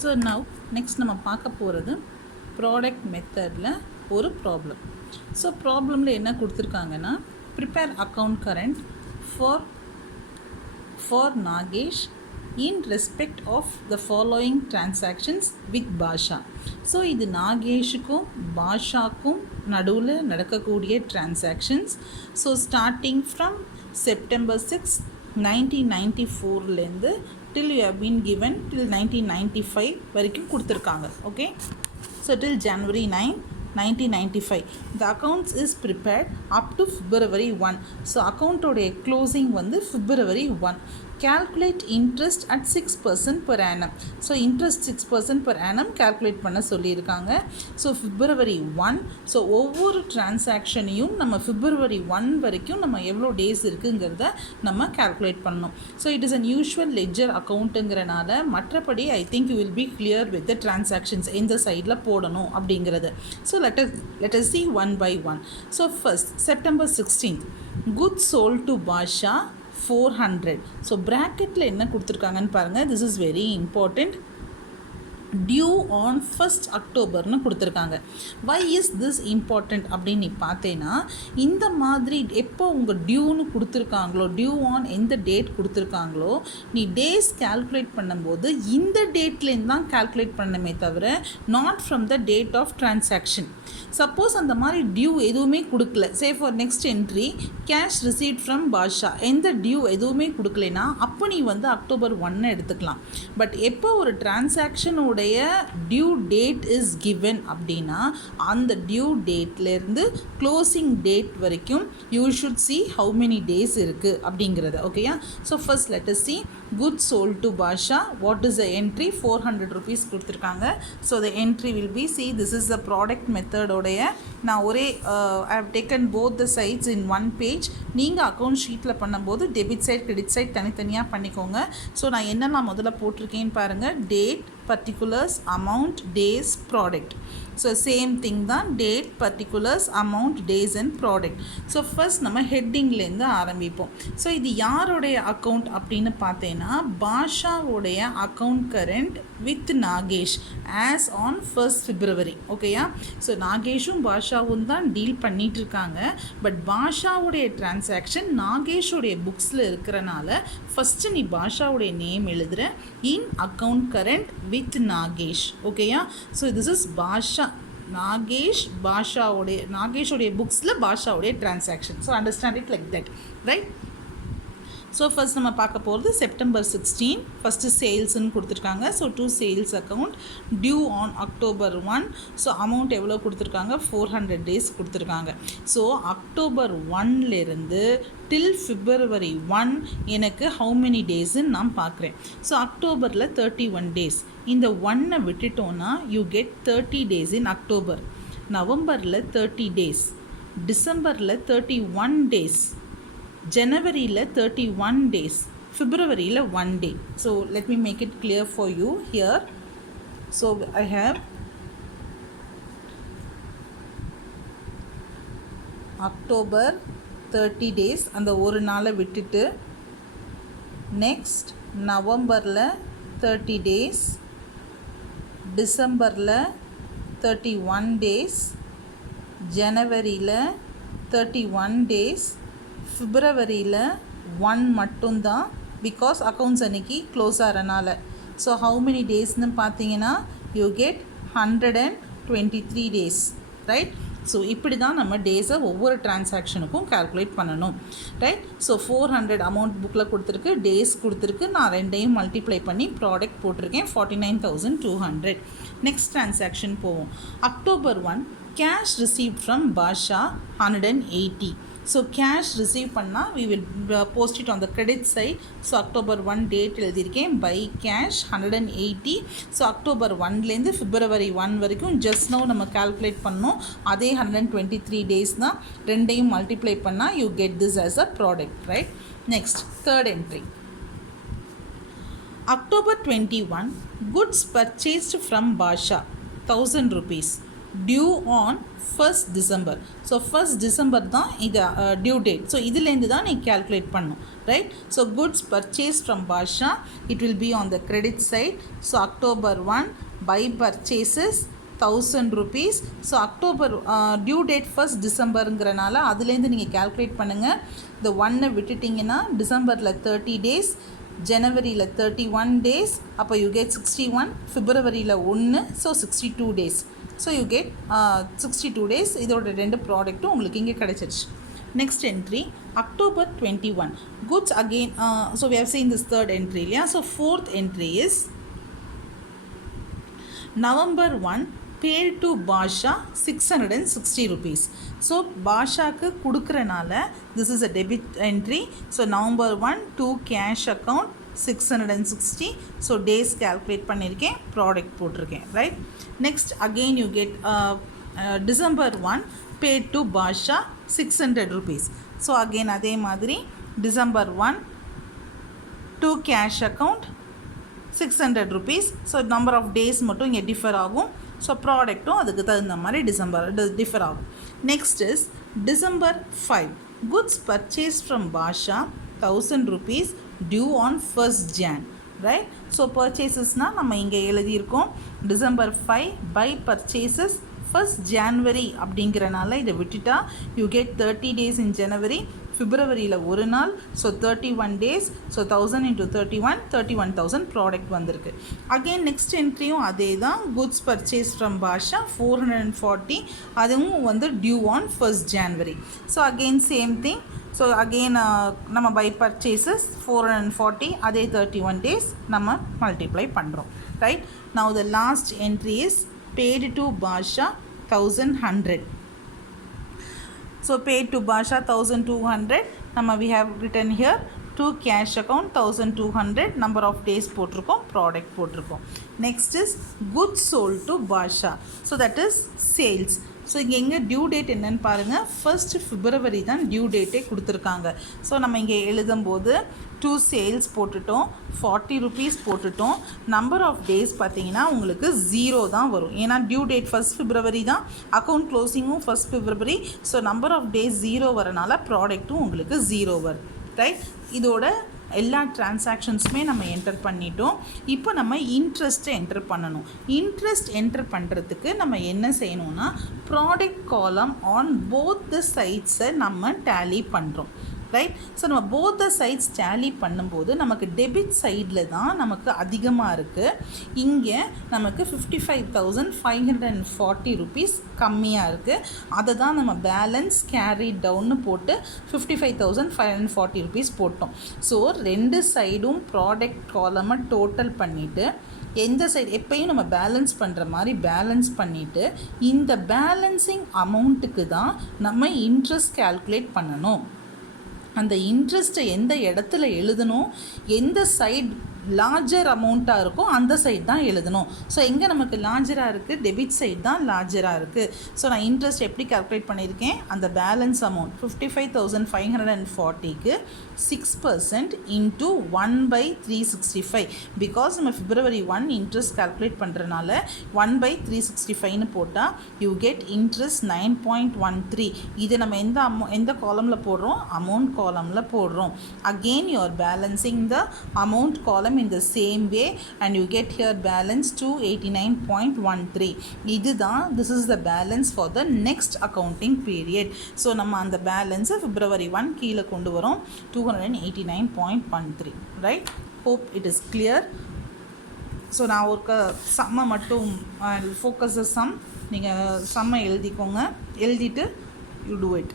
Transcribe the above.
So now next நம்ம பார்க்க போகிறது ப்ராடக்ட் மெத்தடில் ஒரு ப்ராப்ளம். ஸோ ப்ராப்ளமில் என்ன கொடுத்துருக்காங்கன்னா, prepare account current for Nagesh in respect of the following transactions with Basha. So இது நாகேஷுக்கும் பாஷாக்கும் நடுவில் நடக்கக்கூடிய transactions. So starting from September 6, 1994 till you have been given till 1995 வரைக்கும் கொடுத்துருக்காங்க. Okay, so till January 9, 1995 the accounts is prepared up to February 1. So அக்கௌண்ட்டோடைய closing வந்து February 1. calculate interest at 6% per annum. So interest 6% per annum calculate பண்ண சொல்லியிருக்காங்க. So February 1. So ஒவ்வொரு டிரான்சாக்ஷனையும் நம்ம February 1 வரைக்கும் நம்ம எவ்வளோ டேஸ் இருக்குங்கிறத நம்ம calculate பண்ணணும். So it is unusual ledger அக்கௌண்ட்டுங்கிறனால மற்றபடி I think you will be clear with the transactions எந்த சைடில் போடணும் அப்படிங்கிறது. So let us see one by one. So first September 16th goods sold to Basha 400. So ப்ராக்கெட்டில் என்ன கொடுத்துருக்காங்கன்னு பாருங்கள். This is very important. Due on 1st Octoberனு கொடுத்துருக்காங்க. வை இஸ் திஸ் இம்பார்ட்டண்ட் அப்படின்னு நீ பார்த்தேன்னா, இந்த மாதிரி எப்போ உங்கள் டியூன்னு கொடுத்துருக்காங்களோ, டியூ ஆன் எந்த டேட் கொடுத்துருக்காங்களோ, நீ டேஸ் கால்குலேட் பண்ணும்போது இந்த டேட்லேருந்து தான் கால்குலேட் பண்ணமே தவிர not from the date of transaction. Suppose அந்த மாதிரி டியூ எதுவுமே கொடுக்கல, say for next entry cash received from Basha, எந்த டியூ எதுவுமே கொடுக்கலைன்னா அப்போ நீ வந்து October 1 எடுத்துக்கலாம். பட் எப்போ ஒரு டிரான்சாக்ஷனோடைய டியூ டேட் இஸ் கிவன் அப்படின்னா அந்த டியூ டேட்லேருந்து க்ளோசிங் டேட் வரைக்கும் you should see how many days இருக்குது அப்படிங்கிறது. ஓகேயா? So first let us see goods sold to Basha. What is the entry? 400 rupees கொடுத்துருக்காங்க. So the entry will be, see this is the product மெத்தடோடைய நான் ஒரே I have taken both the sides in one page. நீங்கள் account ஷீட்டில் பண்ணும்போது debit side credit side தனித்தனியாக பண்ணிக்கோங்க. So நான் என்னெல்லாம் முதல்ல போட்டிருக்கேன்னு பாருங்கள். Date, particulars, amount, days, product. So same thing தான், date, particulars, amount, days and product. So first நம்ம ஹெட்டிங்லேருந்து ஆரம்பிப்போம். ஸோ இது யாருடைய அக்கௌண்ட் அப்படின்னு பார்த்தேன்னா, பாஷாவுடைய account current with Nagesh as on 1st February. ஓகேயா? ஸோ நாகேஷும் பாஷாவும் தான் டீல் பண்ணிகிட்ருக்காங்க. பட் பாஷாவுடைய டிரான்சாக்ஷன் நாகேஷோடைய புக்ஸில் இருக்கிறனால ஃபஸ்ட்டு நீ பாஷாவுடைய நேம் எழுதுகிற in account current with Nagesh. ஓகேயா? ஸோ திஸ் இஸ் பாஷா, நாகேஷோடைய புக்ஸில் பாஷாவுடைய transaction. So understand it like that, right? So first நம்ம பார்க்க போகிறது September 16. ஃபஸ்ட்டு சேல்ஸ்ன்னு கொடுத்துருக்காங்க. So to sales account due on October 1. So amount எவ்வளோ கொடுத்துருக்காங்க? 400 days கொடுத்துருக்காங்க. ஸோ October 1லேருந்து டில் February 1 எனக்கு ஹவு மெனி டேஸ்ன்னு நான் பார்க்குறேன். ஸோ அக்டோபரில் 31 days. இந்த 1 விட்டுட்டோன்னா you get 30 days in October. நவம்பரில் 30 days, டிசம்பரில் 31 days, ஜனவரியில் 31 days, பிப்ரவரியில் 1 day. So let me make it clear for you here. So I have October 30 days, அந்த ஒரு நாளை விட்டுட்டு நெக்ஸ்ட் நவம்பரில் 30 days, டிசம்பரில் 31 days, ஜனவரியில் 31 days, பிப்ரவரியில் 1 மட்டும்தான், பிகாஸ் அக்கௌண்ட்ஸ் அன்றைக்கி க்ளோஸ் ஆகிறனால. ஸோ ஹவு மெனி டேஸ்னு பார்த்தீங்கன்னா you get 123 days, right? So இப்படி தான் நம்ம டேஸை ஒவ்வொரு டிரான்சாக்ஷனுக்கும் கால்குலேட் பண்ணணும், ரைட்? ஸோ 400 அமௌண்ட் புக்கில் கொடுத்துருக்கு, டேஸ் கொடுத்துருக்கு. நான் ரெண்டையும் மல்டிப்ளை பண்ணி ப்ராடக்ட் போட்டிருக்கேன் 49,200. நெக்ஸ்ட் டிரான்சாக்ஷன் போவோம். October 1 cash received from Basha 180. So cash receive பண்ணால் we will post it on the credit side. So October 1 டேட் எழுதியிருக்கேன், பை கேஷ் 180. ஸோ October 1லேருந்து February 1 வரைக்கும் ஜஸ்ட் நோ நம்ம கால்குலேட் பண்ணோம். அதே 123 days தான். ரெண்டையும் மல்டிப்ளை பண்ணால் you get this as a product, right? Next third entry. October 21 goods purchased from Basha 1000 rupees. due on 1st December. So 1st December தான் இது due date. So இதிலேருந்து தான் நீ calculate பண்ணும், right? So goods purchased from Basha, it will be on the credit side. So October 1 by purchases 1000 rupees. So October due date 1st Decemberங்கிறனால அதுலேருந்து நீங்கள் calculate பண்ணுங்கள். இந்த 1 விட்டுட்டிங்கன்னா டிசம்பரில் 30 days, ஜனவரியில் 31 days, அப்போ you get 61, பிப்ரவரியில் 1, so 62 days. So you get 62 days. இதோட ரெண்டு ப்ராடக்ட்டும் உங்களுக்கு இங்கே கிடச்சிருச்சு. Next entry, October 21. Goods again, so we have seen this third entry, yeah? So fourth entry is November 1, paid to Basha 660 rupees. So Bashaக்கு கொடுக்குறனால this is a debit entry. So November 1 to cash account 660. So days calculate பண்ணியிருக்கேன், product போட்டிருக்கேன், right? Next again you get December 1 paid to Basha 600 rupees. So again அதே மாதிரி December 1 to cash account 600 rupees. So number of days மட்டும் இங்கே differ ஆகும். So ப்ராடக்ட்டும் அதுக்கு தகுந்த மாதிரி டிஃபர் ஆகும். Next is December 5. Goods purchase from Basha 1000 rupees due on 1st Jan, right? So பர்ச்சேசஸ்னால் நம்ம இங்கே எழுதியிருக்கோம் December 5 by purchases 1st January அப்படிங்கிறனால இதை விட்டுட்டா you get 30 days in January. பிப்ரவரியில் ஒரு நாள், so 31 days. So 1000 into 31, 31,000 product வந்திருக்கு. அகெயின் நெக்ஸ்ட் என்ட்ரியும் அதே தான், குட்ஸ் பர்ச்சேஸ் ஃப்ரம் பாஷா 440, அதுவும் வந்து due on 1st January. So again same thing. So again நம்ம பை பர்ச்சேசஸ் 440, அதே 31 days நம்ம மல்டிப்ளை பண்ணுறோம், right? Now the last entry is paid to Basha 1100. So paid to Basha 1200. We have written here to cash account 1200. Number of days போட்டிருக்கோம், product போட்டிருக்கோம். Next is goods sold to Basha. So that is sales. So இங்கே எங்கே due date என்னன்னு பாருங்கள். 1st February தான் due டேட்டே கொடுத்துருக்காங்க. So நம்ம இங்கே எழுதும்போது 2 sales போட்டுட்டோம், 40 rupees போட்டுட்டோம். நம்பர் ஆஃப் டேஸ் பார்த்தீங்கன்னா உங்களுக்கு 0 தான் வரும். ஏன்னா டியூ டேட் 1st February தான், அக்கௌண்ட் க்ளோசிங்கும் 1st February. So number of days 0 வரனால ப்ராடக்ட்டும் உங்களுக்கு 0 வரும், ரைட்? இதோட எல்லா டிரான்சாக்ஷன்ஸுமே நம்ம என்டர் பண்ணிட்டோம். இப்போ நம்ம இன்ட்ரெஸ்ட்டை என்டர் பண்ணணும். இன்ட்ரெஸ்ட் என்டர் பண்ணுறதுக்கு நம்ம என்ன செய்யணும்னா ப்ராடக்ட் காலம் ஆன் போத் த சைட்ஸை நம்ம டேலி பண்ணுறோம், ரைட்? ஸோ நம்ம போத் த சைட்ஸ் டேலி பண்ணும்போது நமக்கு டெபிட் சைடில் தான் நமக்கு அதிகமாக இருக்குது. இங்கே நமக்கு 55,540 rupees கம்மியாக இருக்குது. அதை தான் நம்ம பேலன்ஸ் கேரி டவுன்னு போட்டு 55,540 rupees போட்டோம். ஸோ ரெண்டு சைடும் ப்ராடக்ட் காலமை டோட்டல் பண்ணிவிட்டு எந்த சைடு எப்பயும் நம்ம பேலன்ஸ் பண்ணுற மாதிரி பேலன்ஸ் பண்ணிவிட்டு இந்த பேலன்சிங் அமௌண்ட்டுக்கு தான் நம்ம இன்ட்ரெஸ்ட் கால்குலேட் பண்ணணும். அந்த இன்ட்ரெஸ்ட்டை எந்த இடத்துல எழுதணும், எந்த சைடு லார்ஜர் அமௌண்ட்டாக இருக்கும் அந்த சைடு தான் எழுதணும். ஸோ எங்கே நமக்கு லார்ஜராக இருக்குது, டெபிட் சைடு தான் லார்ஜராக இருக்குது. ஸோ நான் இன்ட்ரெஸ்ட் எப்படி கால்குலேட் பண்ணியிருக்கேன், அந்த பேலன்ஸ் அமௌண்ட் 55,540க்கு 6% இன்ட்டு 1/365. பிகாஸ் நம்ம February 1 இன்ட்ரெஸ்ட் கால்குலேட் பண்ணுறனால 1/365ன்னு போட்டால் யூ கெட் இன்ட்ரெஸ்ட் 9.13. இது நம்ம எந்த காலமில் போடுறோம், அமௌண்ட் காலமில் போடுறோம். Again you are balancing the amount காலம் in the same way and you get here balance 289.13. இதுதான் this is the balance for the next accounting period. so நம்ம அந்த balance February 1 கீழ கொண்டு வரோம் 289.13, right? hope it is clear. so நான் ஒரு சம்ம மட்டும் focus the sum, நீங்கள் சம்ம எழுதிக்கோங்க, எழுதிட்டு you do it.